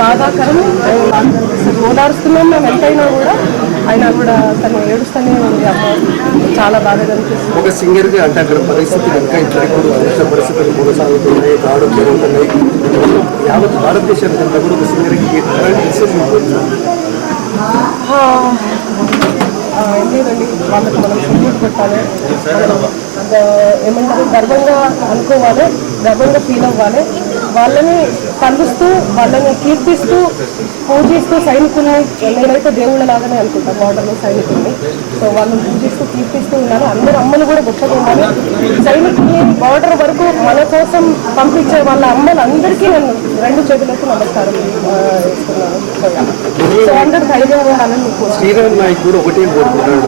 బాధాకరం. ఓదారుస్తున్నాం మేము ఎంతైనా కూడా, అయినా కూడా తను ఏడుస్తూనే ఉంది. అమ్మ చాలా బాధగా అనిపిస్తుంది. ఒక సింగర్గా అంటే అక్కడ పరిస్థితులు ఇంకా ఇప్పటికీ అనిష్ట పరిస్థితులు కొనసాగుతున్నాయి, దాడులు జరుగుతున్నాయి. యావత్ భారతదేశానికంతా కూడా ఒక సింగర్కి ఎలాంటి మెసేజ్ ఇవ్వచ్చు? ఏం లేదండి, వాళ్ళకి మనం సపోర్ట్ కొట్టాలి. ఏమంటారు, గర్వంగా అనుకోవాలి, గర్వంగా ఫీల్ అవ్వాలి. వాళ్ళని తలుస్తూ, వాళ్ళని కీర్తిస్తూ, పూజిస్తూ సైనికుల్ని నేనైతే దేవుళ్ళలాగానే అనుకుంటాను, బార్డర్లో సైనికుల్ని. సో వాళ్ళని పూజిస్తూ కీర్తిస్తూ ఉండాలి. అందరూ అమ్మలు కూడా గొప్పగా ఉండాలి. సైనికుల్ని బార్డర్ వరకు మన కోసం పంపించే వాళ్ళ అమ్మలందరికీ నేను రెండు చేతులకు నమస్కారం ఇస్తున్నాను. సో అందరూ ధైర్యంగా ఉండాలని శ్రీరామ్ నాయక్ కూడా ఒకటే కోరుకుంటాడు.